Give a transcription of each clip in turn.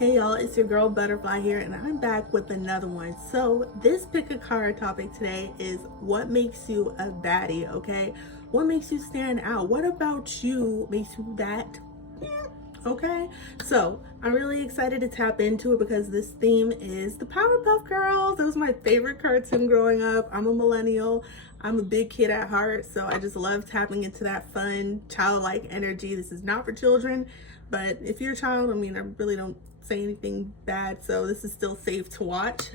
Hey y'all, it's your girl Butterfly here, and I'm back with another one. So this pick a card topic today is what makes you a baddie, okay? What makes you stand out? What about you makes you that? Okay, so I'm really excited to tap into it because this theme is the Powerpuff Girls. That was my favorite cartoon growing up. I'm a millennial. I'm a big kid at heart, so I just love tapping into that fun, childlike energy. This is not for children, but if you're a child, I mean, I really don't say anything bad, so this is still safe to watch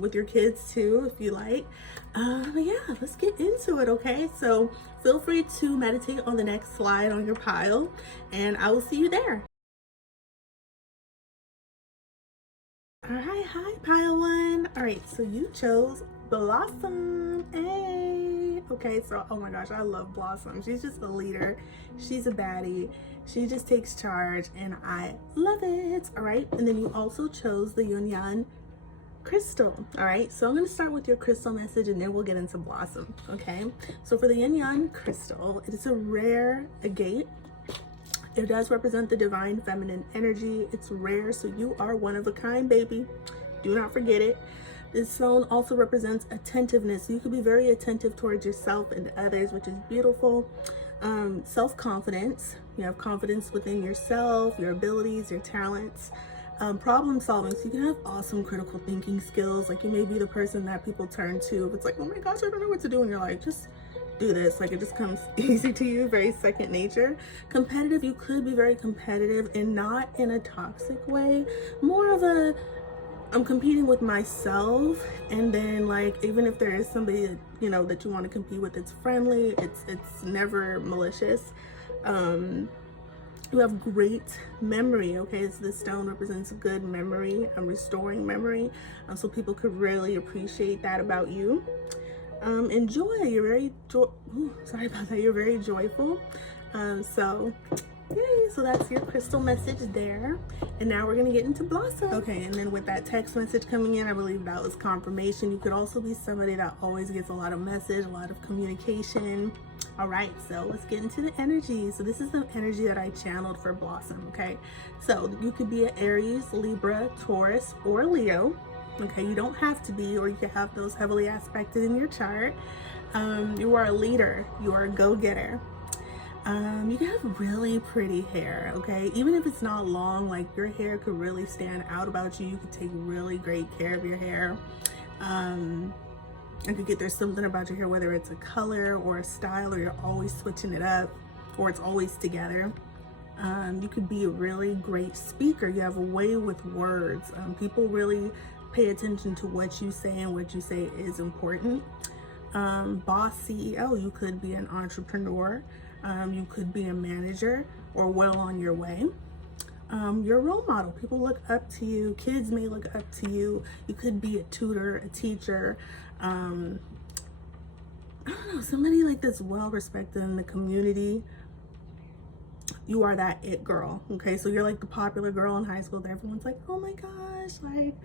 with your kids too, if you like. But yeah, let's get into it, okay? So feel free to meditate on the next slide on your pile, and I will see you there. All right, hi pile one. All right, so you chose Blossom. Hey. Okay, so oh my gosh, I love Blossom. She's just a leader. She's a baddie. She just takes charge, and I love it. All right, and then you also chose the Yin Yang crystal. All right, so I'm going to start with your crystal message, and then we'll get into Blossom. Okay, so for the Yin Yang crystal, it is a rare agate. It does represent the divine feminine energy. It's rare, so you are one of a kind, baby. Do not forget it. This stone also represents attentiveness. You could be very attentive towards yourself and others, which is beautiful. Self-confidence. You have confidence within yourself, your abilities, your talents. Problem solving. So you can have awesome critical thinking skills. Like you may be the person that people turn to if it's like, oh my gosh, I don't know what to do. And you're like, just do this. Like it just comes easy to you, very second nature. Competitive, you could be very competitive and not in a toxic way, more of a I'm competing with myself. And then like even if there is somebody that you know that you want to compete with, it's friendly, it's never malicious. You have great memory, okay? So this stone represents good memory and restoring memory, so people could really appreciate that about you. And joy, you're very sorry about that, you're very joyful. So yay, so that's your crystal message there. And now we're gonna get into Blossom. Okay, and then with that text message coming in, I believe that was confirmation. You could also be somebody that always gets a lot of message, a lot of communication. All right, so let's get into the energy. So this is the energy that I channeled for Blossom, okay? So you could be an Aries, Libra, Taurus, or Leo. Okay, you don't have to be, or you could have those heavily aspected in your chart. You are a leader, you are a go-getter. You can have really pretty hair, okay? Even if it's not long, like your hair could really stand out about you. You could take really great care of your hair. I could get there's something about your hair, whether it's a color or a style, or you're always switching it up, or it's always together. You could be a really great speaker. You have a way with words. People really pay attention to what you say, and what you say is important. Boss, CEO, you could be an entrepreneur. You could be a manager or well on your way. You're a role model. People look up to you. Kids may look up to you. You could be a tutor, a teacher. I don't know, somebody like that's well respected in the community. You are that it girl, okay? So you're like the popular girl in high school that everyone's like, oh my gosh, like,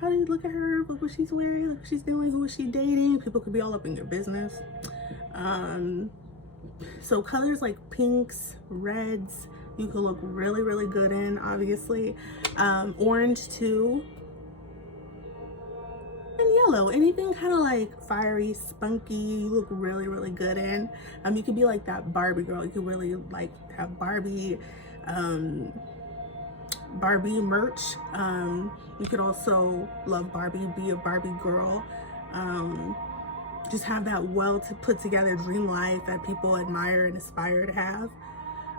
how do you look at her? Look what she's wearing, look what she's doing, who is she dating? People could be all up in your business. So colors like pinks, reds, you could look really, really good in, obviously. Orange too. And yellow, anything kind of like fiery, spunky, you look really, really good in. You could be like that Barbie girl. You could really like have Barbie merch. You could also love Barbie, be a Barbie girl. Just have that well to put together dream life that people admire and aspire to have.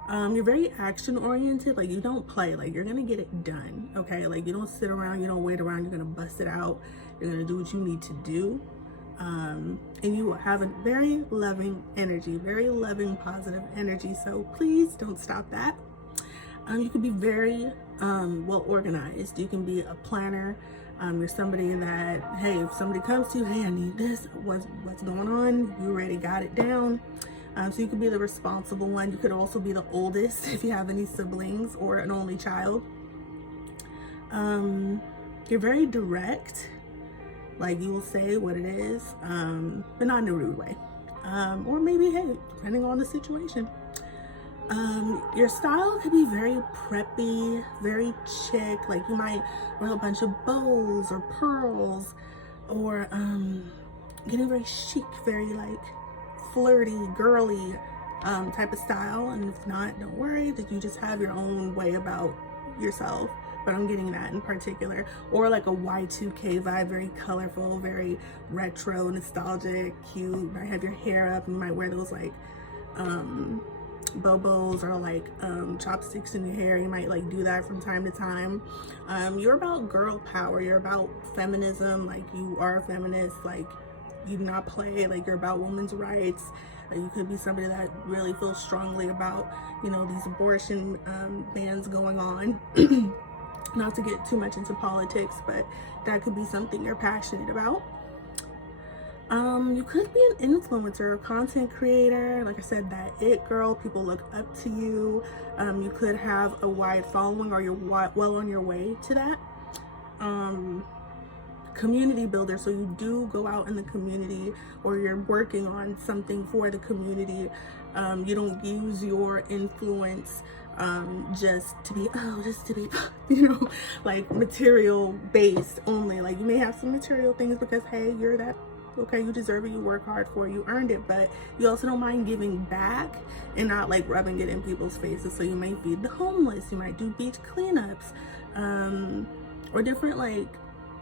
You're very action oriented. Like you don't play, like you're gonna get it done, okay? Like you don't sit around, you don't wait around, you're gonna bust it out. You're gonna do what you need to do. And you have a very loving energy, very loving, positive energy. So please don't stop that. You can be very well organized. You can be a planner. You're somebody that, hey, if somebody comes to you, hey, I need this, what's going on? You already got it down. So you could be the responsible one. You could also be the oldest if you have any siblings or an only child. You're very direct. Like you will say what it is, but not in a rude way. Or maybe, hey, depending on the situation. Your style could be very preppy, very chic. Like you might wear a bunch of bows or pearls, or getting very chic, very like flirty, girly type of style. And if not, don't worry, that you just have your own way about yourself. But I'm getting that in particular. Or like a Y2K vibe, very colorful, very retro, nostalgic, cute. You might have your hair up, you might wear those like bobos or like chopsticks in your hair. You might like do that from time to time. You're about girl power, you're about feminism, like you are a feminist, like you do not play, like you're about women's rights. You could be somebody that really feels strongly about, you know, these abortion bans going on. Not to get too much into politics, but that could be something you're passionate about. You could be an influencer, a content creator. Like I said, that it girl, people look up to you. You could have a wide following, or you're well on your way to that. Community builder, so you do go out in the community, or you're working on something for the community. You don't use your influence just to be, you know, like material based only. Like you may have some material things because, hey, you're that, okay, you deserve it, you work hard for it, you earned it, but you also don't mind giving back and not like rubbing it in people's faces. So you might feed the homeless, you might do beach cleanups, or different like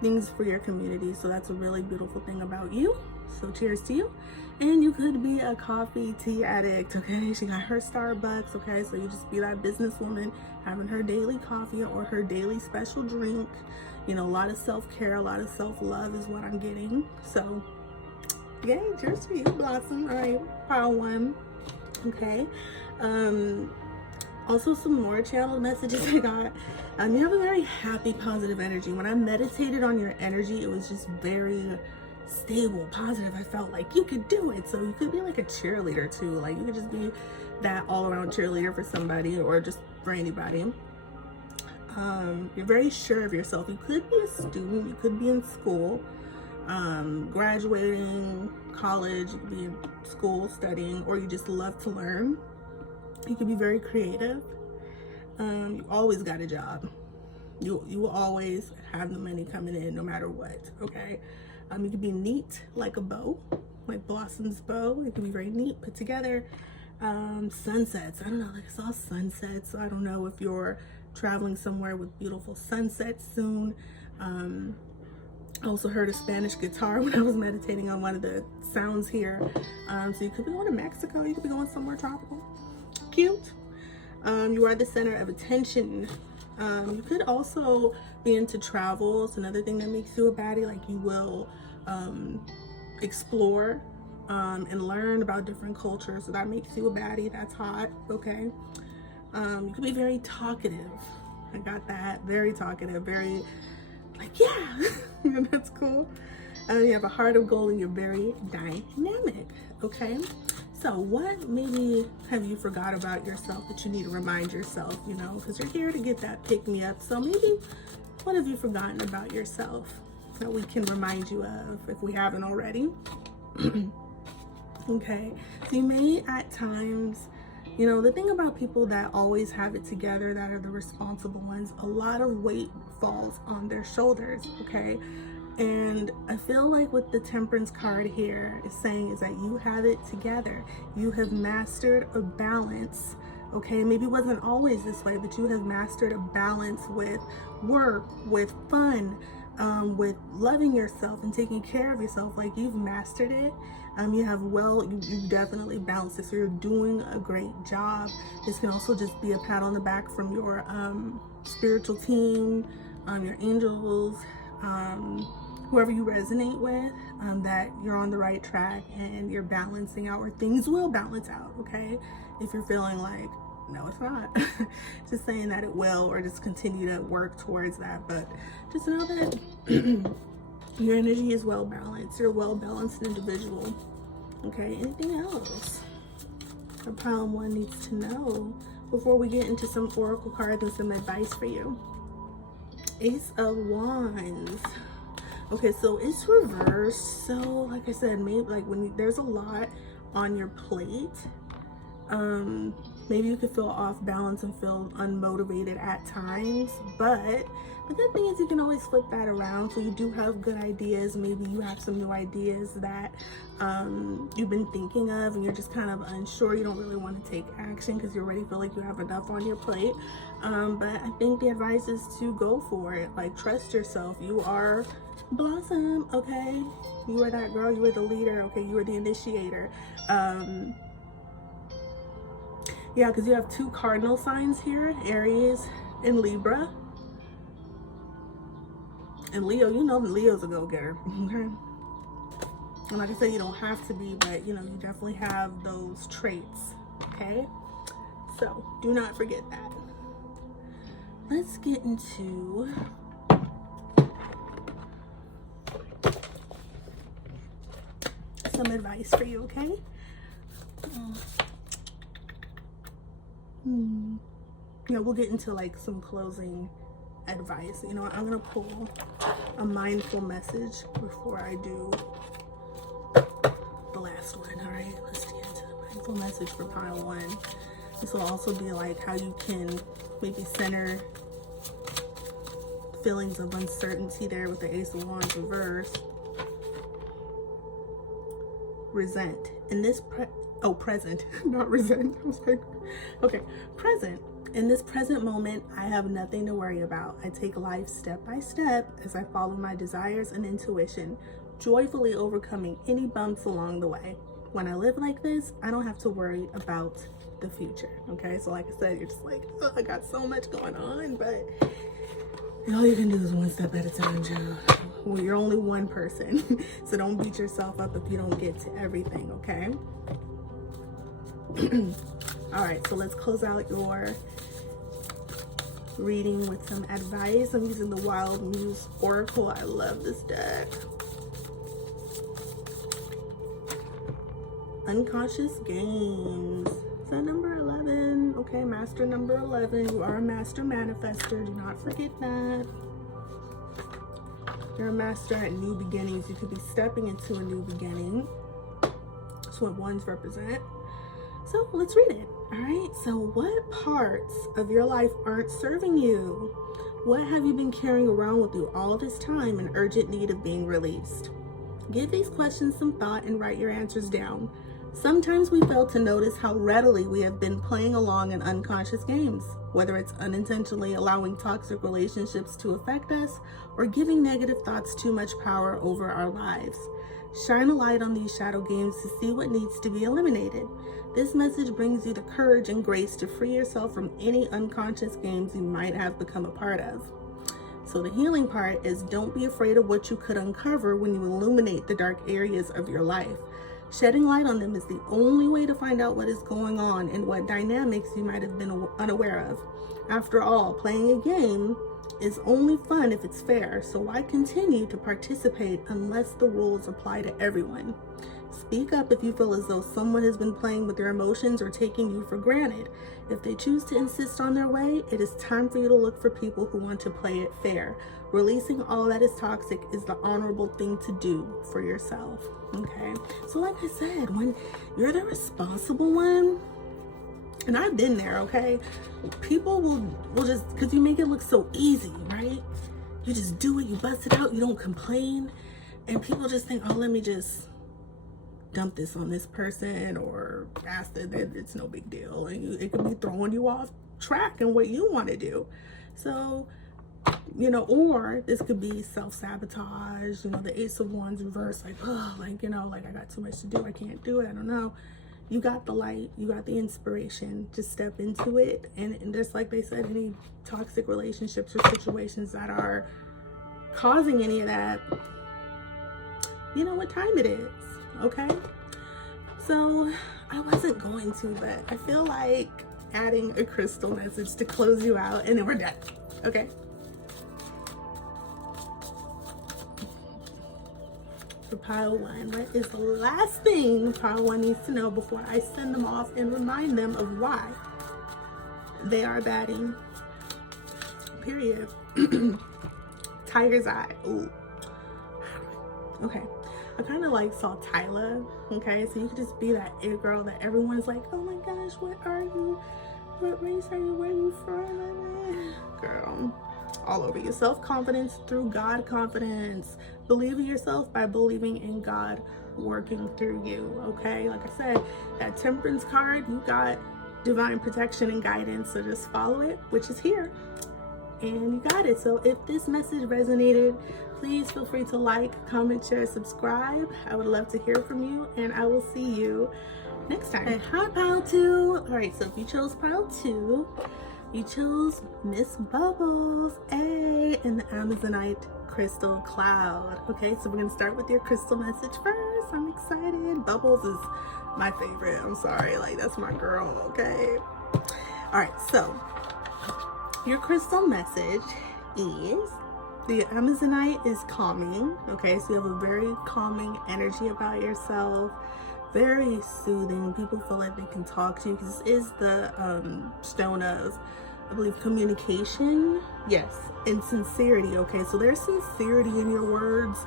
things for your community. So that's a really beautiful thing about you. So cheers to you. And you could be a coffee tea addict, okay? She got her Starbucks, okay? So you just be that businesswoman having her daily coffee or her daily special drink. You know, a lot of self-care, a lot of self-love is what I'm getting. So yay, cheers to you, Blossom. All right, pile one, okay? Also some more channel messages I got. You have a very happy, positive energy. When I meditated on your energy, it was just very stable, positive. I felt like you could do it. So you could be like a cheerleader too. Like you could just be that all-around cheerleader for somebody, or just for anybody. You're very sure of yourself. You could be a student, you could be in school, graduating college, you could be in school studying, or you just love to learn. You could be very creative. You always got a job. You will always have the money coming in no matter what, okay? You could be neat like a bow, like Blossom's bow. It could be very neat, put together. Sunsets, I don't know, like I saw sunsets. So I don't know if you're traveling somewhere with beautiful sunsets soon. I also heard a Spanish guitar when I was meditating on one of the sounds here. So you could be going to Mexico, you could be going somewhere tropical. Cute. You are the center of attention. You could also be into travel. It's another thing that makes you a baddie. Like you will explore and learn about different cultures. So that makes you a baddie. That's hot. Okay. You could be very talkative. I got that. Very talkative. Very like, yeah. That's cool. You have a heart of gold and you're very dynamic. Okay. So what maybe have you forgot about yourself that you need to remind yourself, you know, because you're here to get that pick me up. So maybe what have you forgotten about yourself that we can remind you of if we haven't already? Okay. So you may at times, you know, the thing about people that always have it together, that are the responsible ones, a lot of weight falls on their shoulders. Okay. And I feel like what the Temperance card here is saying is that you have it together. You have mastered a balance, okay? Maybe it wasn't always this way, but you have mastered a balance with work, with fun, with loving yourself and taking care of yourself. Like you've mastered it. You have you definitely balanced it. So you're doing a great job. This can also just be a pat on the back from your spiritual team, your angels, whoever you resonate with, that you're on the right track and you're balancing out, or things will balance out, okay? If you're feeling like, no, it's not. Just saying that it will, or just continue to work towards that. But just know that your energy is well balanced. You're a well balanced individual, okay? Anything else a pile one needs to know before we get into some oracle cards and some advice for you? Ace of Wands. Okay, so it's reversed. So like I said, maybe like when there's a lot on your plate, Maybe you could feel off balance and feel unmotivated at times, but the good thing is you can always flip that around. So you do have good ideas. Maybe you have some new ideas that you've been thinking of, and you're just kind of unsure. You don't really want to take action because you already feel like you have enough on your plate. But I think the advice is to go for it. Like, trust yourself. You are Blossom, okay? You are that girl. You are the leader, okay? You are the initiator. Yeah, because you have 2 cardinal signs here, Aries and Libra. And Leo, you know Leo's a go-getter, okay? And like I said, you don't have to be, but you know, you definitely have those traits, okay? So do not forget that. Let's get into some advice for you, okay? Yeah, we'll get into like some closing advice. You know what, I'm gonna pull a mindful message before I do the last one. All right, let's get into the mindful message for pile 1. This will also be like how you can maybe center feelings of uncertainty there with the Ace of Wands reverse. Resent in this present, not resent. I was like, okay, present. In this present moment, I have nothing to worry about. I take life step by step as I follow my desires and intuition, joyfully overcoming any bumps along the way. When I live like this, I don't have to worry about the future. Okay, so like I said, you're just like, oh, I got so much going on, but all you can do is one step at a time, Joe. Well, you're only one person, so don't beat yourself up if you don't get to everything, okay? All right, so let's close out your reading with some advice. I'm using the Wild Muse Oracle. I love this deck. Unconscious games. Is that number 11? Okay, master number 11. You are a master manifester. Do not forget that. You're a master at new beginnings. You could be stepping into a new beginning. That's what ones represent. So let's read it. All right, so what parts of your life aren't serving you? What have you been carrying around with you all this time in urgent need of being released? Give these questions some thought and write your answers down. Sometimes we fail to notice how readily we have been playing along in unconscious games, whether it's unintentionally allowing toxic relationships to affect us or giving negative thoughts too much power over our lives. Shine a light on these shadow games to see what needs to be eliminated. This message brings you the courage and grace to free yourself from any unconscious games you might have become a part of. So the healing part is, don't be afraid of what you could uncover when you illuminate the dark areas of your life. Shedding light on them is the only way to find out what is going on and what dynamics you might have been unaware of. After all, playing a game is only fun if it's fair, so why continue to participate unless the rules apply to everyone? Speak up if you feel as though someone has been playing with your emotions or taking you for granted. If they choose to insist on their way, it is time for you to look for people who want to play it fair. Releasing all that is toxic is the honorable thing to do for yourself. Okay, so like I said, when you're the responsible one, and I've been there, okay, people will just, because you make it look so easy, right? You just do it, you bust it out, you don't complain, and people just think, oh, let me just dump this on this person or ask that it's no big deal, and it could be throwing you off track and what you want to do. So, you know, or this could be self-sabotage, you know, the Ace of Wands reverse, like, oh, like, you know, like I got too much to do, I can't do it, I don't know. You got the light, you got the inspiration, just step into it. And just like they said, any toxic relationships or situations that are causing any of that, you know what time it is, okay? So I wasn't going to, but I feel like adding a crystal message to close you out, and then we're done, okay? For pile 1, what is the last thing pile 1 needs to know before I send them off and remind them of why they are Baddie? Period. Tiger's eye. Ooh. Okay. I kind of like saw Tyler, okay? So you could just be that it girl that everyone's like, oh my gosh, what are you? What race are you? Where are you from? Girl, all over you. Self-confidence through God confidence. Believe in yourself by believing in God working through you, okay? Like I said, that temperance card, you got divine protection and guidance, so just follow it, which is here, and you got it. So if this message resonated, please feel free to like, comment, share, subscribe. I would love to hear from you, and I will see you next time. And hi, pile 2. All right, so if you chose pile 2, you chose Miss Bubbles, A, in the Amazonite crystal cloud. Okay, so we're gonna start with your crystal message first. I'm excited. Bubbles is my favorite. I'm sorry, like that's my girl. Okay, all right, so your crystal message is the Amazonite is calming. Okay, so you have a very calming energy about yourself, very soothing. People feel like they can talk to you because this is the stone of, I believe, communication, yes, and sincerity. Okay, so there's sincerity in your words.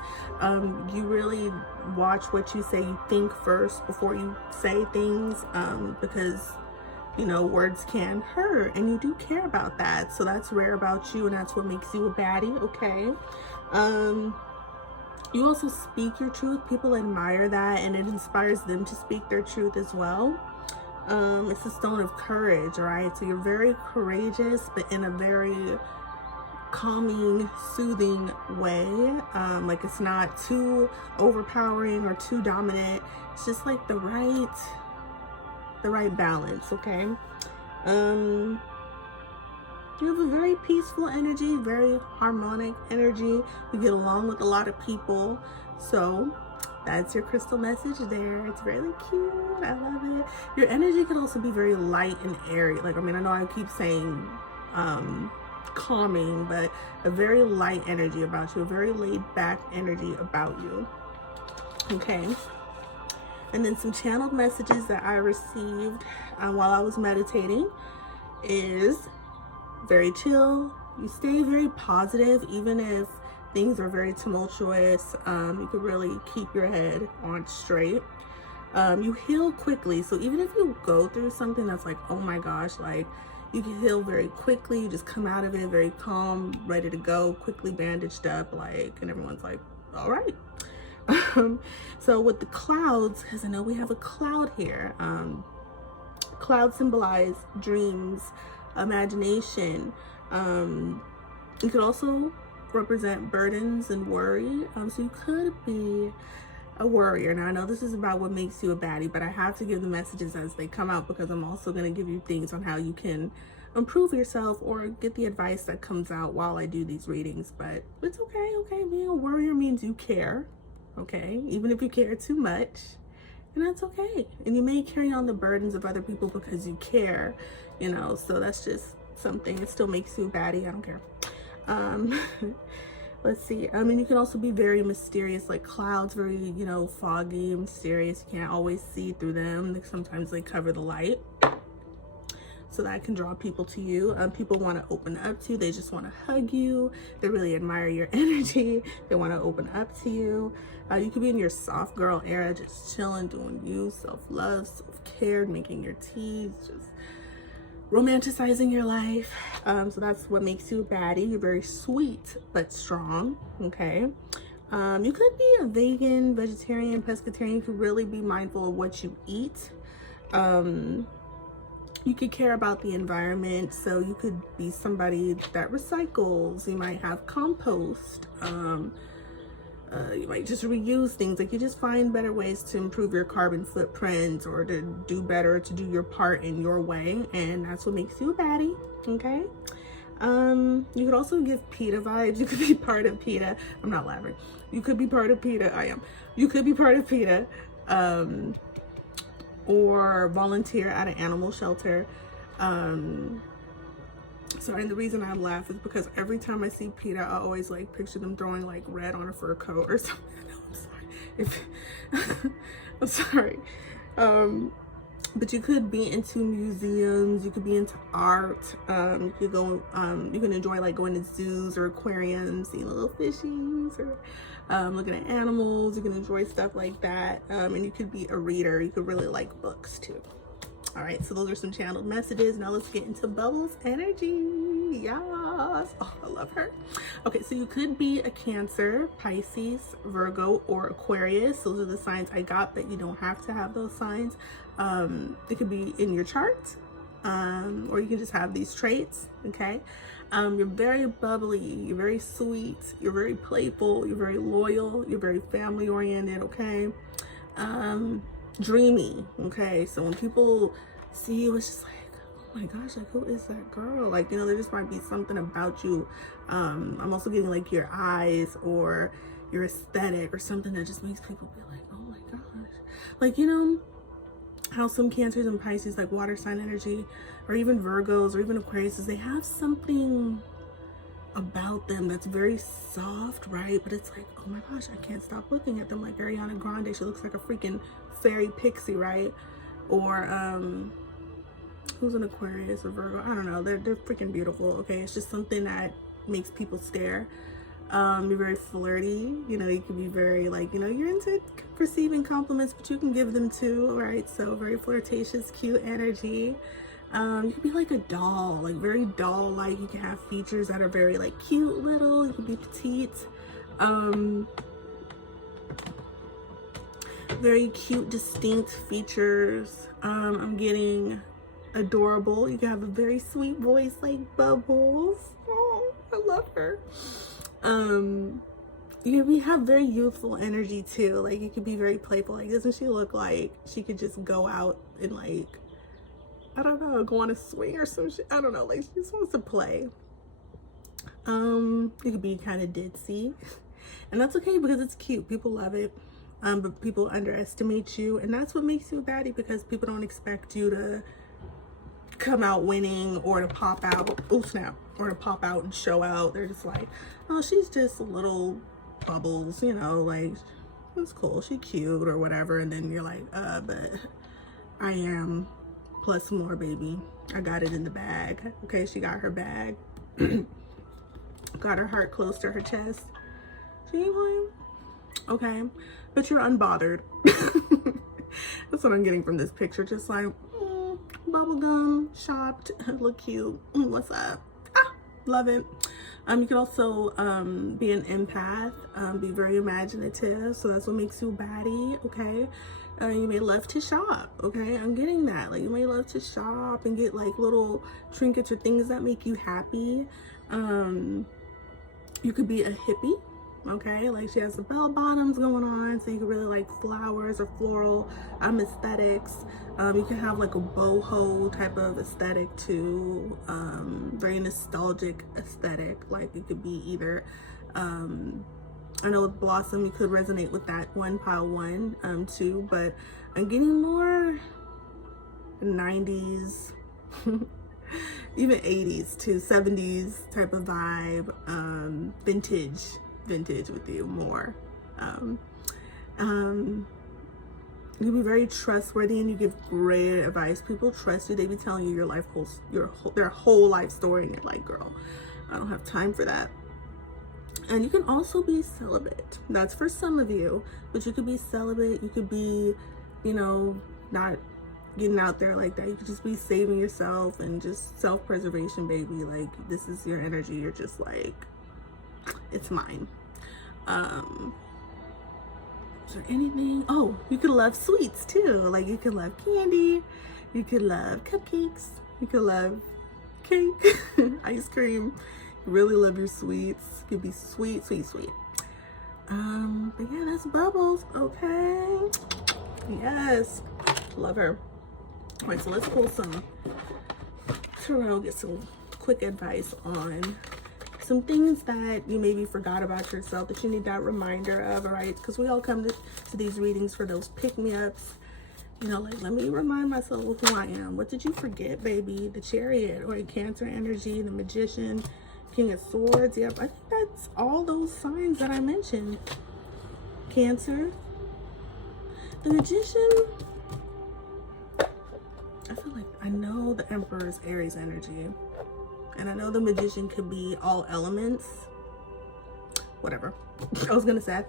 You really watch what you say. You think first before you say things, because you know words can hurt, and you do care about that. So that's rare about you, and that's what makes you a baddie. Okay, you also speak your truth. People admire that, and it inspires them to speak their truth as well. It's a stone of courage, right? So you're very courageous, but in a very calming, soothing way. Like it's not too overpowering or too dominant. It's just like the right balance. Okay. You have a very peaceful energy, very harmonic energy. You get along with a lot of people. So that's your crystal message there. It's really cute. I love it. Your energy could also be very light and airy. Like, I mean, I know I keep saying calming, but a very light energy about you, a very laid back energy about you. Okay. And then some channeled messages that I received while I was meditating is very chill. You stay very positive, even if things are very tumultuous. You can really keep your head on straight. You heal quickly. So even if you go through something that's like, oh my gosh, like you can heal very quickly. You just come out of it very calm, ready to go, quickly bandaged up, like, and everyone's like, all right. So with the clouds, because I know we have a cloud here, clouds symbolize dreams, imagination. You could also represent burdens and worry. So you could be a worrier. Now I know this is about what makes you a baddie, but I have to give the messages as they come out, because I'm also going to give you things on how you can improve yourself or get the advice that comes out while I do these readings. But it's okay. Okay, being a worrier means you care. Okay, even if you care too much, and that's okay. And you may carry on the burdens of other people because you care, you know, so that's just something. It still makes you a baddie. I don't care. Let's see. I mean, you can also be very mysterious, like clouds, very, you know, foggy, mysterious. You can't always see through them. Sometimes they cover the light, so that can draw people to you. People want to open up to you. They just want to hug you. They really admire your energy. They want to open up to you. You could be in your soft girl era, just chilling, doing you, self-love, self-care, making your teas, just romanticizing your life. So that's what makes you a baddie. You're very sweet but strong. Okay. You could be a vegan, vegetarian, pescatarian. You could really be mindful of what you eat. You could care about the environment, so you could be somebody that recycles. You might have compost. You might just reuse things. Like, you just find better ways to improve your carbon footprint, or to do better, to do your part in your way, and that's what makes you a baddie. Okay. You could also give PETA vibes. You could be part of PETA. I'm not laughing. You could be part of PETA. I am. You could be part of PETA. Or volunteer at an animal shelter. Sorry, and the reason I laugh is because every time I see PETA, I always like picture them throwing like red on a fur coat or something. No, I'm sorry. I'm sorry. But you could be into museums, you could be into art, you could go, you can enjoy like going to zoos or aquariums, seeing little fishies, or looking at animals. You can enjoy stuff like that. And you could be a reader, you could really like books too. All right, so those are some channeled messages. Now let's get into Bubbles energy. Yes, oh, I love her. Okay, so you could be a Cancer, Pisces, Virgo, or Aquarius. Those are the signs I got, but you don't have to have those signs. It could be in your chart, or you can just have these traits. Okay, you're very bubbly, you're very sweet, you're very playful, you're very loyal, you're very family oriented. Okay, dreamy. Okay, so when people see you, it's just like, oh my gosh, like who is that girl? Like, you know, there just might be something about you. I'm also getting like your eyes or your aesthetic or something that just makes people be like, oh my gosh. Like, you know how some Cancers and Pisces, like water sign energy, or even Virgos or even Aquariuses, they have something about them that's very soft, right? But it's like, oh my gosh, I can't stop looking at them. Like Ariana Grande, she looks like a freaking fairy pixie, right? Or who's an Aquarius or Virgo? I don't know, they're freaking beautiful. Okay, it's just something that makes people stare. You're very flirty, you know, you can be very like, you know, you're into receiving compliments, but you can give them too, right? So very flirtatious, cute energy. You can be like a doll, like very doll-like. You can have features that are very like cute little. You can be petite. Very cute, distinct features. I'm getting adorable. You can have a very sweet voice like Bubbles. Oh, I love her. You can have very youthful energy too. Like you could be very playful. Like, doesn't she look like she could just go out and like, I don't know, go on a swing or some shit? I don't know, like she just wants to play. You could be kind of ditzy, and that's okay because it's cute. People love it. But people underestimate you, and that's what makes you a baddie, because people don't expect you to come out winning or to pop out. Oh snap! Or to pop out and show out. They're just like, oh, she's just a little Bubbles, you know, like it's cool, she cute or whatever. And then you're like, but I am plus more, baby. I got it in the bag. Okay, she got her bag. Got her heart close to her chest. She ain't lying. Okay, but you're unbothered. That's what I'm getting from this picture. Just like, bubblegum, shopped, look cute. What's up? Ah, love it. You can also be an empath, be very imaginative. So that's what makes you a baddie. Okay. You may love to shop. Okay, I'm getting that. Like you may love to shop and get like little trinkets or things that make you happy. You could be a hippie. Okay, like she has the bell bottoms going on, so you can really like flowers or floral aesthetics. You can have like a boho type of aesthetic too. Very nostalgic aesthetic. Like it could be either I know with Blossom you could resonate with that one pile one too, but I'm getting more 90s even 80s to 70s type of vibe. Vintage with you more. You can be very trustworthy and you give great advice. People trust you. They be telling you their whole life story, and you're like, girl, I don't have time for that. And you can also be celibate. That's for some of you, but you could be celibate. You could be, you know, not getting out there like that. You could just be saving yourself and just self-preservation, baby. Like this is your energy. You're just like, it's mine. Is there anything? Oh, you could love sweets too. Like you could love candy, you could love cupcakes, you could love cake, ice cream. You really love your sweets. You could be sweet. But yeah, that's Bubbles. Okay, yes, love her. All right, so let's pull some tarot, get some quick advice on some things that you maybe forgot about yourself that you need that reminder of. All right, because we all come to these readings for those pick-me-ups, you know, like let me remind myself of who I am. What did you forget, baby? The Chariot, or Cancer energy, the Magician, King of Swords. Yep, I think that's all those signs that I mentioned. Cancer, the Magician, I know the Emperor is Aries energy. And I know the Magician could be all elements. Whatever. I was gonna say, I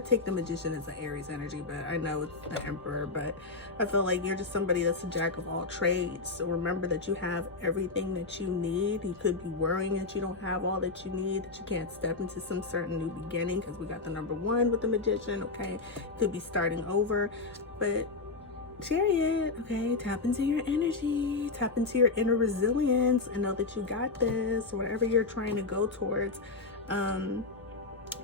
take the Magician as an Aries energy, but I know it's the Emperor. But I feel like you're just somebody that's a jack of all trades. So remember that you have everything that you need. You could be worrying that you don't have all that you need, that you can't step into some certain new beginning, because we got the number 1 with the Magician. Okay, could be starting over, but Chariot, okay, tap into your energy, tap into your inner resilience, and know that you got this, whatever you're trying to go towards.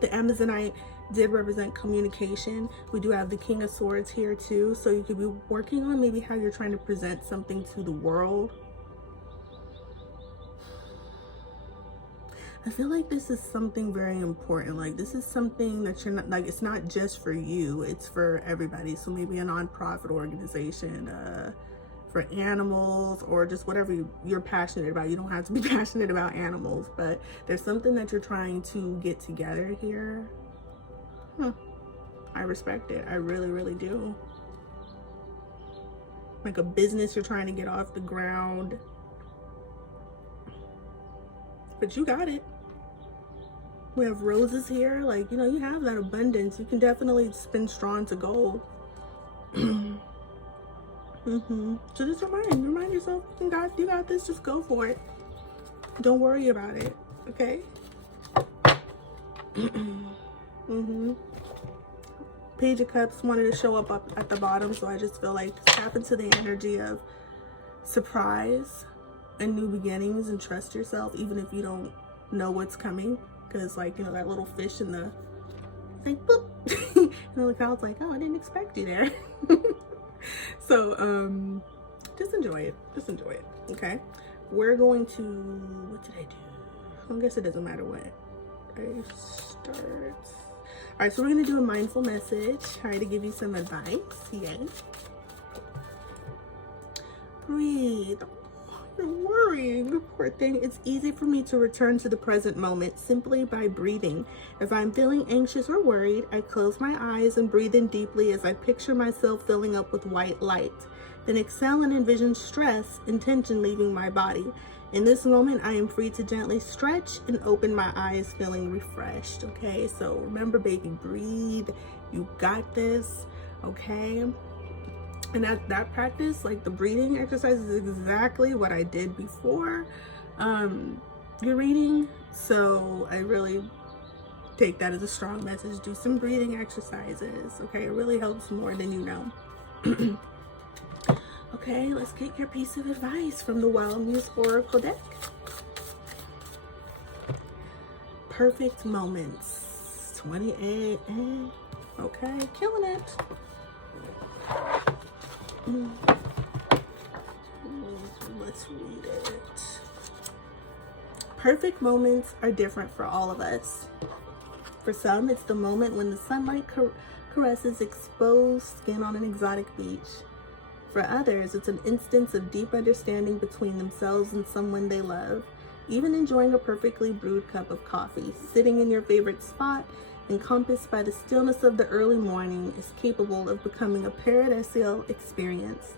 The Amazonite did represent communication. We do have the King of Swords here too, so you could be working on maybe how you're trying to present something to the world. I feel like this is something very important. Like, this is something that you're not, like, it's not just for you, it's for everybody. So maybe a nonprofit organization, for animals, or just whatever you're passionate about. You don't have to be passionate about animals, but there's something that you're trying to get together here. I respect it. I really, really do. Like a business you're trying to get off the ground. But you got it. We have roses here. Like, you know, you have that abundance. You can definitely spin straw into gold. So just remind yourself, you got this. Just go for it. Don't worry about it. Okay. Page of Cups wanted to show up at the bottom, so I just feel like tap into the energy of surprise and new beginnings, and trust yourself even if you don't know what's coming. Because, like, you know, that little fish in the, like, boop, and then the crowd's like, oh, I didn't expect you there. So just enjoy it. Okay, we're going to, what did I do? I guess it doesn't matter what I start. All right, so we're going to do a mindful message. Try to give you some advice. Yay. Breathe. You're worrying, poor thing. It's easy for me to return to the present moment simply by breathing. If I'm feeling anxious or worried, I close my eyes and breathe in deeply as I picture myself filling up with white light. Then exhale and envision stress and tension leaving my body. In this moment, I am free to gently stretch and open my eyes, feeling refreshed. Okay, so remember, baby, breathe. You got this. Okay. And that practice, like the breathing exercise, is exactly what I did before your reading. So I really take that as a strong message. Do some breathing exercises. Okay, it really helps more than you know. Okay, let's get your piece of advice from the Wild Muse Oracle deck. Perfect moments. 28. Okay, killing it. Let's read it. Perfect moments are different for all of us. For some, it's the moment when the sunlight caresses exposed skin on an exotic beach. For others, it's an instance of deep understanding between themselves and someone they love. Even enjoying a perfectly brewed cup of coffee, sitting in your favorite spot, encompassed by the stillness of the early morning, is capable of becoming a paradisial experience.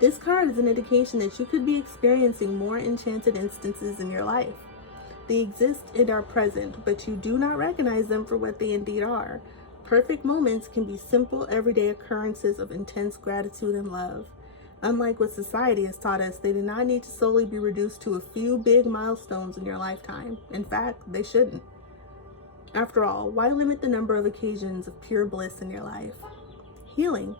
This card is an indication that you could be experiencing more enchanted instances in your life. They exist and are present, but you do not recognize them for what they indeed are. Perfect moments can be simple, everyday occurrences of intense gratitude and love. Unlike what society has taught us, they do not need to solely be reduced to a few big milestones in your lifetime. In fact, they shouldn't. After all, why limit the number of occasions of pure bliss in your life? Healing.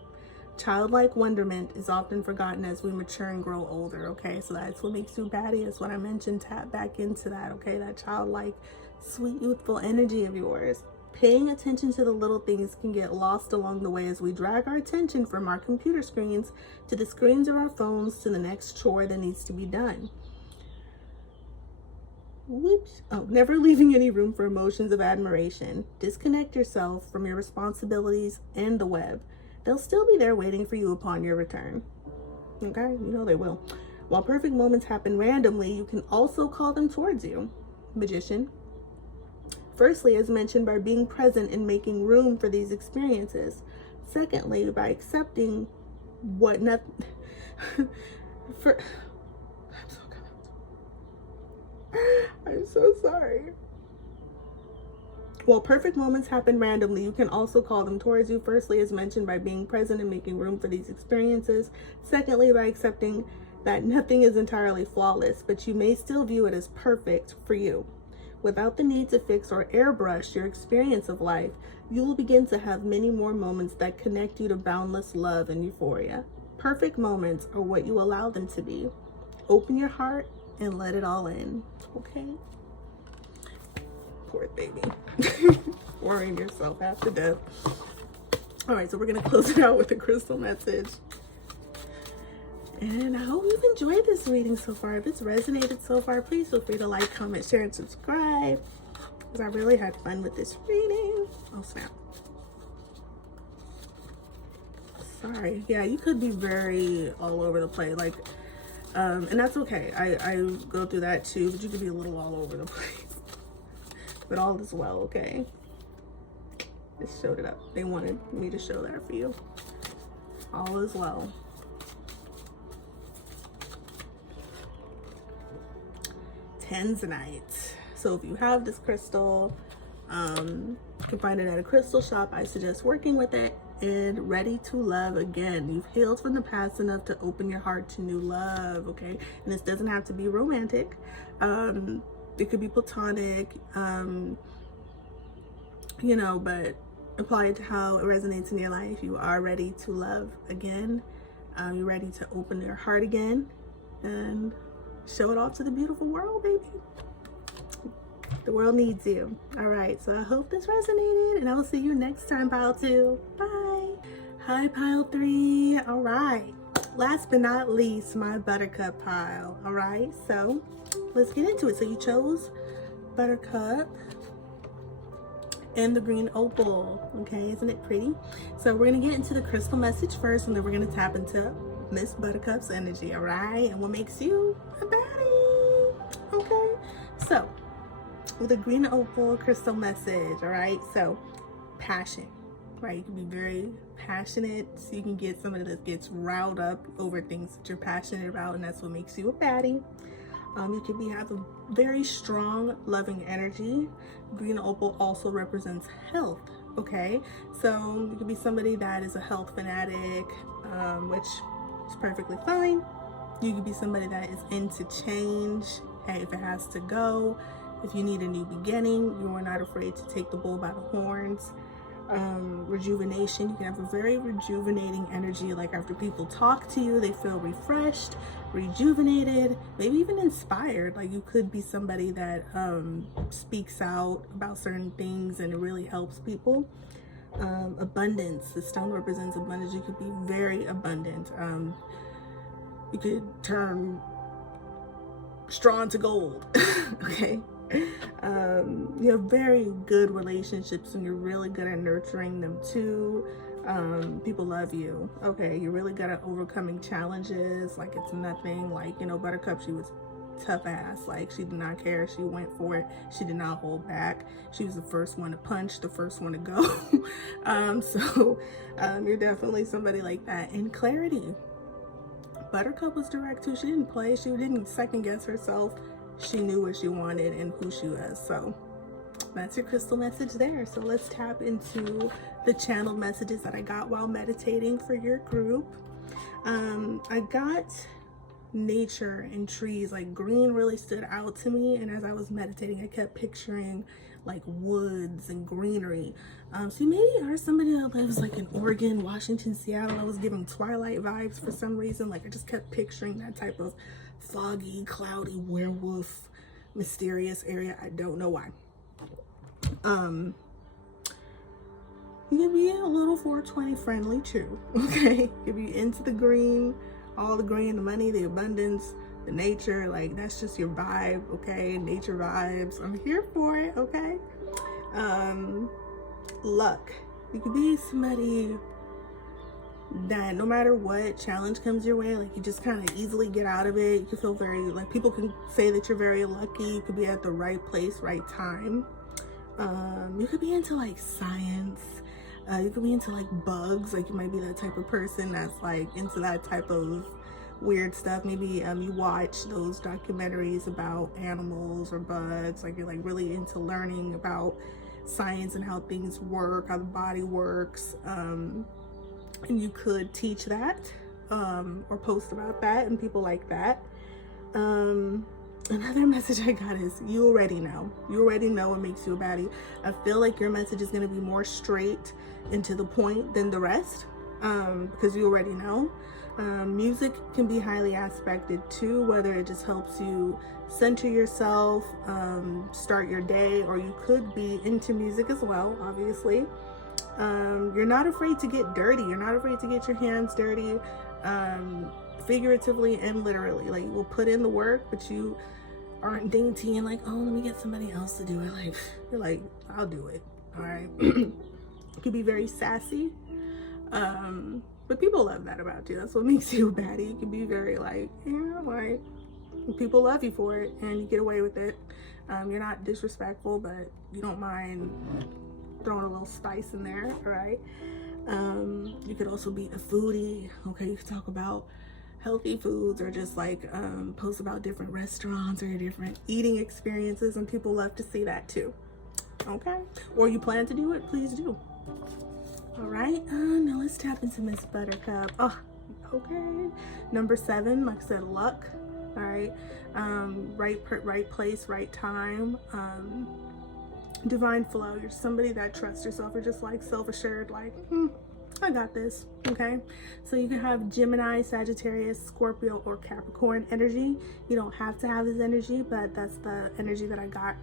Childlike wonderment is often forgotten as we mature and grow older, okay? So that's what makes you Baddie, is what I mentioned. Tap back into that, okay? That childlike, sweet, youthful energy of yours. Paying attention to the little things can get lost along the way as we drag our attention from our computer screens to the screens of our phones to the next chore that needs to be done. Whoops. Oh, never leaving any room for emotions of admiration. Disconnect yourself from your responsibilities and the web. They'll still be there waiting for you upon your return. Okay, you know they will. While perfect moments happen randomly, you can also call them towards you. Magician. Firstly, as mentioned, by being present and making room for these experiences. Secondly, by accepting what For I'm so sorry. While perfect moments happen randomly, you can also call them towards you. Firstly, as mentioned, by being present and making room for these experiences. Secondly, by accepting that nothing is entirely flawless, but you may still view it as perfect for you. Without the need to fix or airbrush your experience of life, you will begin to have many more moments that connect you to boundless love and euphoria. Perfect moments are what you allow them to be. Open your heart and let it all in, okay? Poor baby. Worrying yourself half to death. All right, so we're gonna close it out with a crystal message. And I hope you've enjoyed this reading so far. If it's resonated so far, please feel free to like, comment, share, and subscribe. Because I really had fun with this reading. Oh, snap. Sorry. Yeah, you could be very all over the place. Like, and that's okay. I go through that too, but you could be a little all over the place. But all is well, okay? Just showed it up. They wanted me to show that for you. All is well. Tanzanite. So if you have this crystal, you can find it at a crystal shop. I suggest working with it. And ready to love again. You've healed from the past enough to open your heart to new love, okay? And this doesn't have to be romantic. It could be platonic, you know, but apply it to how it resonates in your life. You are ready to love again. You're ready to open your heart again and show it off to the beautiful world, baby. The world needs you. All right, so I hope this resonated, and I will see you next time, Pile 2. Bye. Hi, Pile 3. All right. Last but not least, my Buttercup pile. All right, so let's get into it. So you chose Buttercup and the green opal. Okay, isn't it pretty? So we're gonna get into the crystal message first, and then we're gonna tap into Miss Buttercup's energy. All right, and what makes you a baddie? Okay, so with a green opal crystal message, all right, so passion, right? You can be very passionate, so you can get somebody that gets riled up over things that you're passionate about, and that's what makes you a baddie. You could have a very strong, loving energy. Green opal also represents health, okay? So you could be somebody that is a health fanatic, which is perfectly fine. You could be somebody that is into change, hey, if it has to go. If you need a new beginning, you are not afraid to take the bull by the horns. Rejuvenation, you can have a very rejuvenating energy. Like after people talk to you, they feel refreshed, rejuvenated, maybe even inspired. Like you could be somebody that speaks out about certain things and it really helps people. Abundance, the stone represents abundance. You could be very abundant. You could turn straw into gold. Okay. You have very good relationships and you're really good at nurturing them too. People love you. Okay, you're really good at overcoming challenges like it's nothing. Like, you know, Buttercup, she was tough ass. Like she did not care. She went for it. She did not hold back. She was the first one to punch, the first one to go. So you're definitely somebody like that. And clarity, Buttercup was direct too. She didn't play. She didn't second guess herself. She knew what she wanted and who she was. So that's your crystal message there. So let's tap into the channeled messages that I got while meditating for your group. I got nature and trees. Like green really stood out to me, and as I was meditating I kept picturing like woods and greenery. So you maybe are somebody that lives like in Oregon, Washington, Seattle. I was giving Twilight vibes for some reason. Like I just kept picturing that type of foggy, cloudy, werewolf, mysterious area. I don't know why. You can be a little 420 friendly too, okay? If you're into the green, all the green, the money, the abundance, the nature, like that's just your vibe, okay? Nature vibes, I'm here for it, okay? Luck, you could be somebody that no matter what challenge comes your way, like you just kind of easily get out of it. You can feel very, like people can say that you're very lucky. You could be at the right place, right time. You could be into like science. You could be into like bugs. Like you might be that type of person that's like into that type of weird stuff. Maybe you watch those documentaries about animals or bugs, like you're like really into learning about science and how things work, how the body works, and you could teach that or post about that, and people like that. Another message I got is you already know. You already know what makes you a baddie. I feel like your message is going to be more straight and to the point than the rest, because you already know. Music can be highly aspected too, whether it just helps you center yourself, start your day, or you could be into music as well, obviously. You're not afraid to get dirty. You're not afraid to get your hands dirty, figuratively and literally. Like, you will put in the work, but you aren't dainty and like, oh, let me get somebody else to do it. Like, you're like, I'll do it. All right. You could be very sassy, but people love that about you. That's what makes you a baddie. You can be very like, yeah, like, people love you for it, and you get away with it. You're not disrespectful, but you don't mind throwing a little spice in there, right? You could also be a foodie. Okay, you could talk about healthy foods, or just like post about different restaurants or different eating experiences, and people love to see that too. Okay, or you plan to do it, please do. All right, now let's tap into Miss Buttercup. Oh, okay. Number 7, like I said, luck. All right, right place, right time. Divine flow. You're somebody that trusts yourself. You're just like self-assured, like, I got this. Okay, so you can have Gemini, Sagittarius, Scorpio, or Capricorn energy. You don't have to have this energy, but that's the energy that I got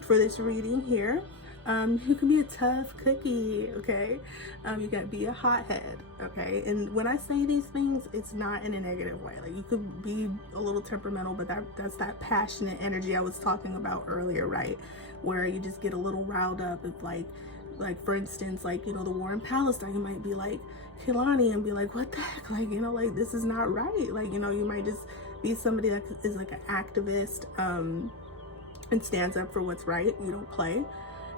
for this reading here. You can be a tough cookie, okay? You can be a hothead, okay? And when I say these things, it's not in a negative way. Like, you could be a little temperamental, but that's that passionate energy I was talking about earlier, right? Where you just get a little riled up. If like for instance, like, you know, the war in Palestine, you might be like Kehlani and be like, what the heck? Like, you know, like, this is not right. Like, you know, you might just be somebody that is like an activist, and stands up for what's right. You don't play.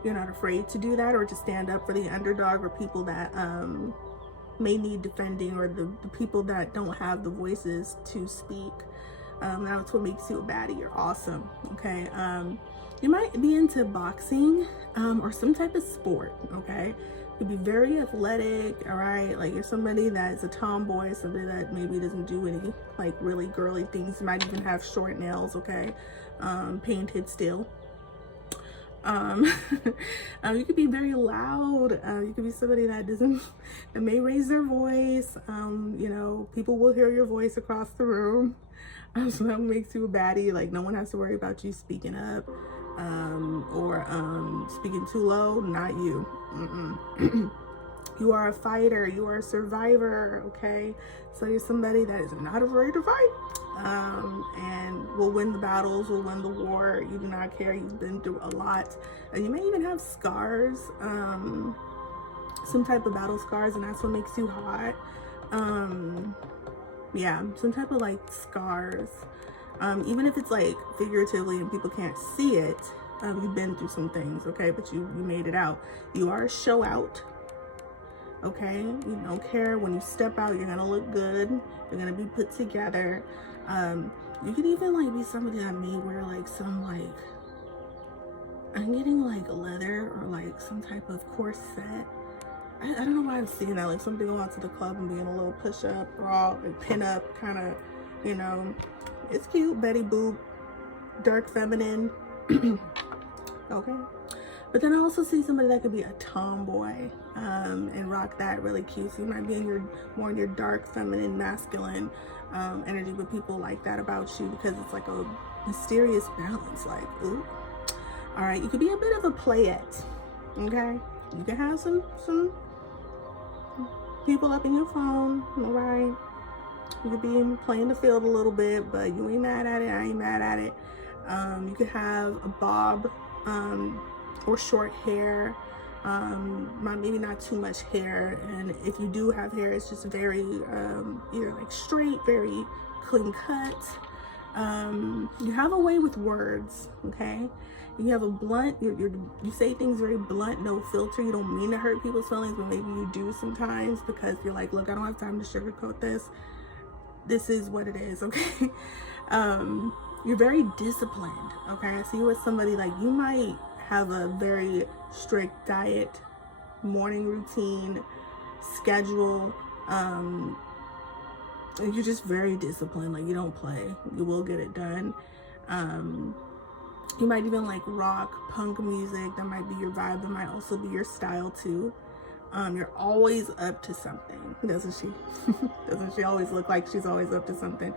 You're not afraid to do that, or to stand up for the underdog, or people that may need defending, or the people that don't have the voices to speak. That's what makes you a baddie. You're awesome. Okay. You might be into boxing, or some type of sport. Okay. You'd be very athletic. All right. Like, you're somebody that's a tomboy, somebody that maybe doesn't do any like really girly things. You might even have short nails. Okay. Painted still. You could be very loud. You could be somebody that may raise their voice. You know, people will hear your voice across the room. So that makes you a baddie. Like, no one has to worry about you speaking up, or speaking too low. Not you. You are a fighter. You are a survivor. Okay, so you're somebody that is not afraid to fight, and will win the battles, will win the war. You do not care. You've been through a lot, and you may even have scars, some type of battle scars, and that's what makes you hot. Yeah, some type of like scars, even if it's like figuratively and people can't see it. You've been through some things, okay, but you made it out. You are a show out. Okay, you don't care. When you step out, you're gonna look good. You're gonna be put together. You could even like be somebody that may wear like some like, I'm getting like leather, or like some type of corset. I don't know why I'm seeing that. Like, somebody going out to the club and being a little push-up, raw, like pin-up kind of, you know. It's cute. Betty Boop, dark feminine. Okay. But then I also see somebody that could be a tomboy, and rock that really cute. So you might be in more in your dark feminine masculine energy, but people like that about you because it's like a mysterious balance. Like, ooh. All right, you could be a bit of a playette. Okay, you can have some people up in your phone. All right, you could be playing the field a little bit, but you ain't mad at it. I ain't mad at it. You could have a bob, or short hair, maybe not too much hair, and if you do have hair, it's just very either like straight, very clean cut. You have a way with words. Okay, you have a blunt, you say things very blunt, no filter. You don't mean to hurt people's feelings, but maybe you do sometimes, because you're like, look, I don't have time to sugarcoat this. this is what it is, okay? You're very disciplined, okay? I see you as somebody like you might have a very strict diet, morning routine, schedule, and you're just very disciplined. Like, you don't play, you will get it done. You might even like rock, punk music. That might be your vibe. That might also be your style too. You're always up to something, doesn't she? Doesn't she always look like she's always up to something?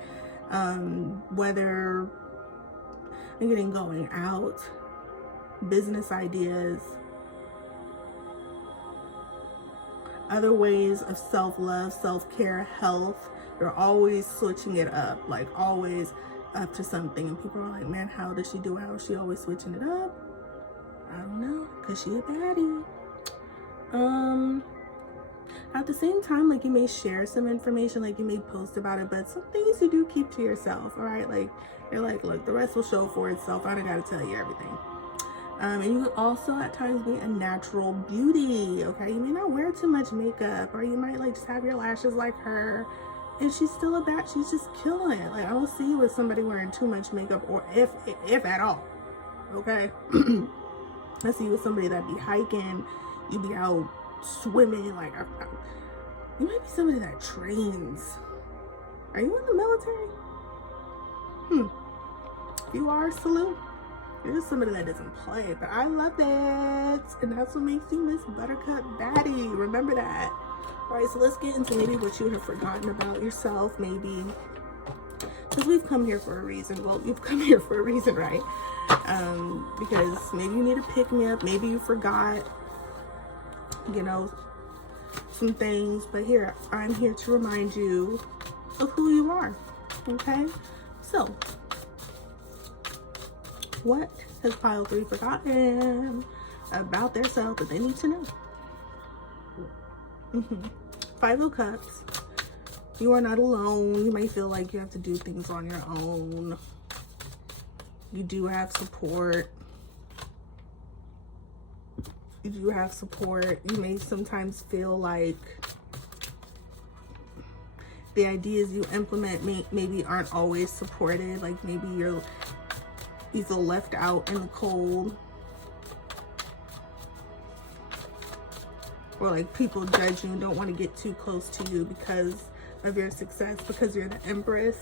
Whether I'm getting going out, business ideas, other ways of self-love, self-care, health, you're always switching it up, like always up to something. And people are like, man, how does she do it? How is she always switching it up? I don't know, because she a baddie. At the same time, like, you may share some information, like you may post about it, but some things you do keep to yourself, all right? Like, you're like, look, the rest will show for itself. I don't gotta tell you everything. And you could also at times be a natural beauty, okay? You may not wear too much makeup, or you might like just have your lashes like her, and she's still a bat. She's just killing it. Like, I don't see you as somebody wearing too much makeup, or if at all, okay? I see you as somebody that be hiking, you be out swimming, like, you might be somebody that trains. Are you in the military? If you are, salute. You're just somebody that doesn't play, but I love it. And that's what makes you Miss Buttercup Baddie. Remember that. All right, so let's get into maybe what you have forgotten about yourself, maybe. Because we've come here for a reason. Well, you've come here for a reason, right? Because maybe you need to pick me up. Maybe you forgot, you know, some things. But here, I'm here to remind you of who you are, okay? So, what has pile 3 forgotten about their self that they need to know? 5 of Cups. You are not alone. You may feel like you have to do things on your own. You do have support. You do have support. You may sometimes feel like the ideas you implement maybe aren't always supported. Like, maybe you feel left out in the cold, or like people judge you and don't want to get too close to you because of your success, because you're the Empress.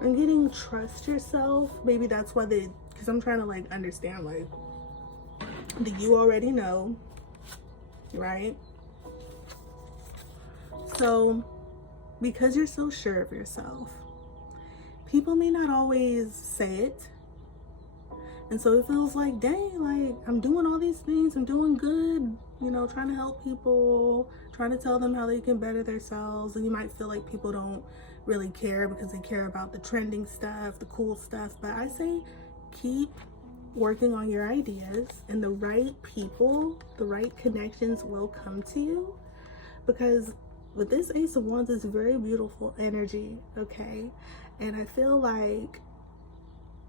I'm getting trust yourself. Maybe that's why because I'm trying to like understand, like, the you already know, right? So because you're so sure of yourself, people may not always say it. And so it feels like, dang, like, I'm doing all these things, I'm doing good, you know, trying to help people, trying to tell them how they can better themselves. And you might feel like people don't really care because they care about the trending stuff, the cool stuff. But I say keep working on your ideas, and the right people, the right connections will come to you. Because with this Ace of Wands, it's very beautiful energy, okay? And I feel like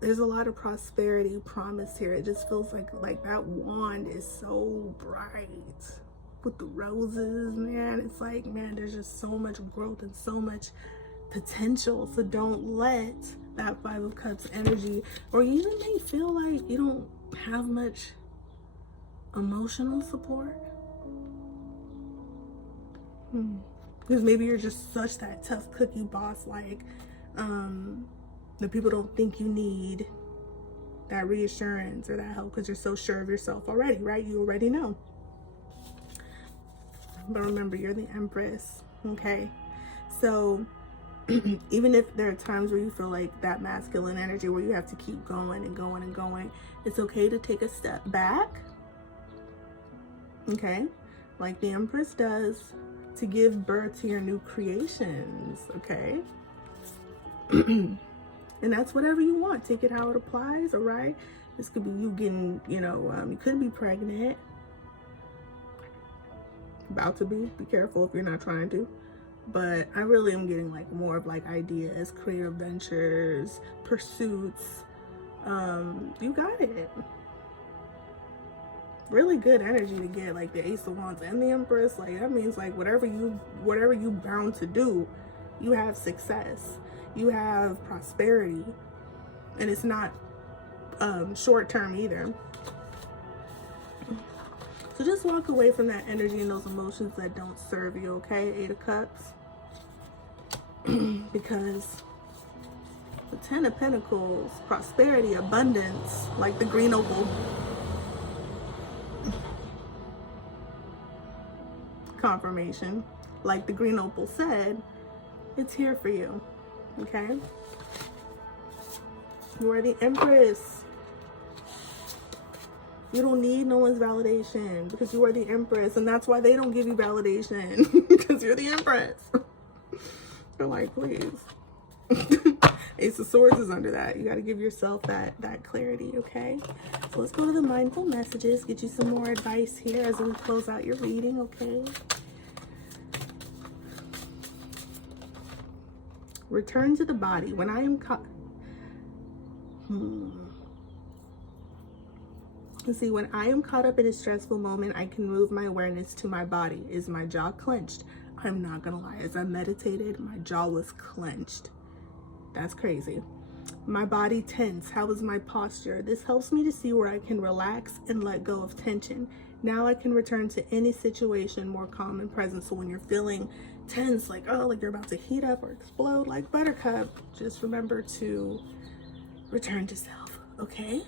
there's a lot of prosperity promised here. It just feels like that wand is so bright with the roses, man. It's like, man, there's just so much growth and so much potential. So don't let that 5 of Cups energy, or you even may feel like you don't have much emotional support. Because maybe you're just such that tough cookie boss, like, that people don't think you need that reassurance or that help because you're so sure of yourself already, right? You already know. But remember, you're the Empress, okay? So even if there are times where you feel like that masculine energy where you have to keep going and going and going, it's okay to take a step back, okay? Like the Empress does, to give birth to your new creations, okay? And that's whatever you want. Take it how it applies, all right? This could be you getting, you know, you could be pregnant. About to be. Be careful if you're not trying to. But I really am getting like more of like ideas, creative ventures, pursuits. You got it. Really good energy to get, like the Ace of Wands and the Empress. Like that means like whatever you bound to do, you have success. You have prosperity. And it's not short term either. So just walk away from that energy and those emotions that don't serve you, okay? 8 of Cups. Because the 10 of Pentacles, prosperity, abundance, like the green opal. Confirmation, like the green opal said, it's here for you, okay? You are the Empress. You don't need no one's validation because you are the Empress, and that's why they don't give you validation because you're the Empress. They're like, please. Ace of Swords is under that. You got to give yourself that clarity, okay? So let's go to the mindful messages, get you some more advice here as we close out your reading, okay? Return to the body. When I am caught... Let's see, when I am caught up in a stressful moment, I can move my awareness to my body. Is my jaw clenched? I'm not gonna lie, as I meditated, my jaw was clenched. That's crazy. My body tense. How is my posture? This helps me to see where I can relax and let go of tension. Now I can return to any situation more calm and present. So when you're feeling tense, like, oh, like you're about to heat up or explode like Buttercup, just remember to return to self, okay?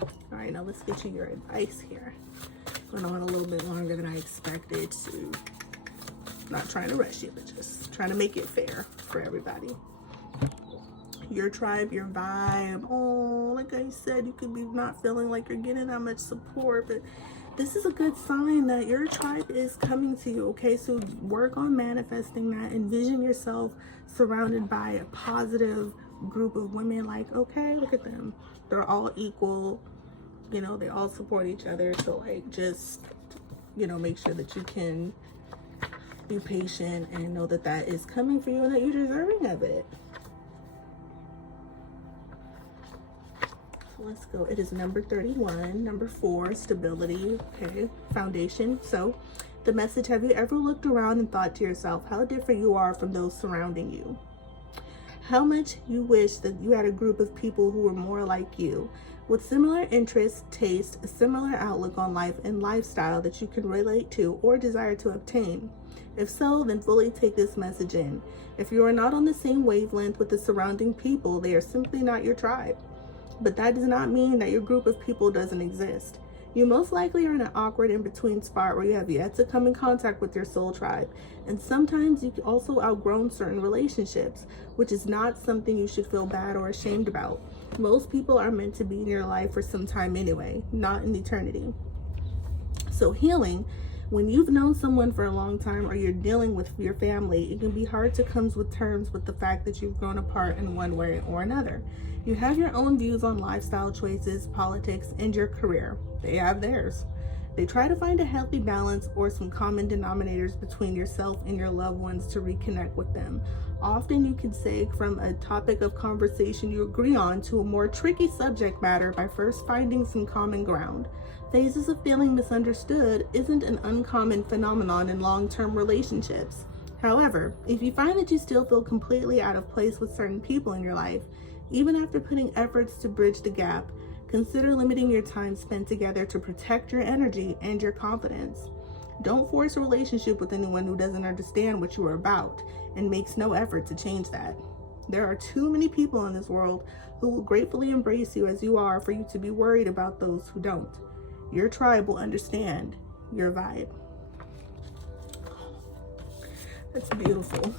All right, now let's get you your advice here. Going on a little bit longer than I expected to. Not trying to rush you, but just trying to make it fair for everybody. Your tribe, your vibe. Oh, like I said, you could be not feeling like you're getting that much support, but this is a good sign that your tribe is coming to you, okay? So work on manifesting that. Envision yourself surrounded by a positive group of women. Like, okay, look at them. They're all equal. You know, they all support each other. So, like, just, you know, make sure that you can be patient and know that that is coming for you and that you're deserving of it. So let's go. It is number 31. Number 4, stability. Okay, foundation. So the message: have you ever looked around and thought to yourself how different you are from those surrounding you? How much you wish that you had a group of people who were more like you, with similar interests, tastes, a similar outlook on life and lifestyle that you can relate to or desire to obtain. If so, then fully take this message in. If you are not on the same wavelength with the surrounding people, they are simply not your tribe. But that does not mean that your group of people doesn't exist. You most likely are in an awkward in-between spot where you have yet to come in contact with your soul tribe. And sometimes you've also outgrown certain relationships, which is not something you should feel bad or ashamed about. Most people are meant to be in your life for some time anyway, not in eternity. So healing: when you've known someone for a long time or you're dealing with your family, it can be hard to come with terms with the fact that you've grown apart in one way or another. You have your own views on lifestyle choices, politics, and your career. They have theirs. They try to find a healthy balance or some common denominators between yourself and your loved ones to reconnect with them. Often you can seg from a topic of conversation you agree on to a more tricky subject matter by first finding some common ground. Phases of feeling misunderstood isn't an uncommon phenomenon in long-term relationships. However, if you find that you still feel completely out of place with certain people in your life, even after putting efforts to bridge the gap, consider limiting your time spent together to protect your energy and your confidence. Don't force a relationship with anyone who doesn't understand what you are about and makes no effort to change that. There are too many people in this world who will gratefully embrace you as you are for you to be worried about those who don't. Your tribe will understand your vibe. That's beautiful.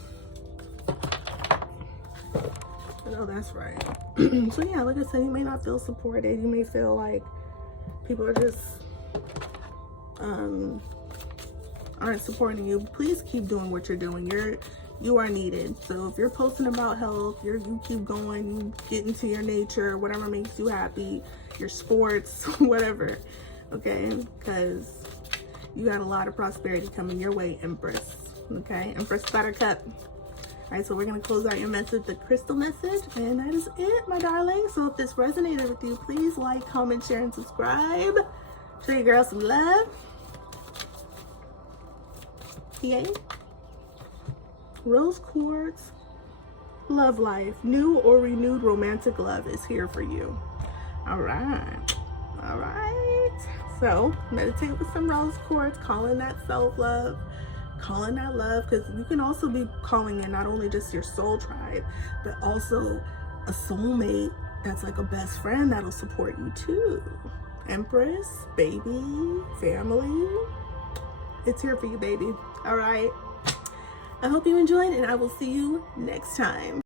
Oh, that's right. So yeah, like I said, you may not feel supported. You may feel like people are just aren't supporting you, please keep doing what you're doing. You are needed. So if you're posting about health, you keep going, you get into your nature, whatever makes you happy, your sports, whatever, okay? Because you got a lot of prosperity coming your way, Empress, okay? Empress Buttercup. All right, so we're gonna close out your message, the crystal message, and that is it, my darling. So if this resonated with you, please like, comment, share, and subscribe. Show your girl some love. Yay. Rose quartz, love life, new or renewed romantic love is here for you. All right. So meditate with some rose quartz, calling that self-love, calling that love, because you can also be calling in not only just your soul tribe, but also a soulmate that's like a best friend that'll support you too. Empress, baby, family, it's here for you, baby. All right. I hope you enjoyed, and I will see you next time.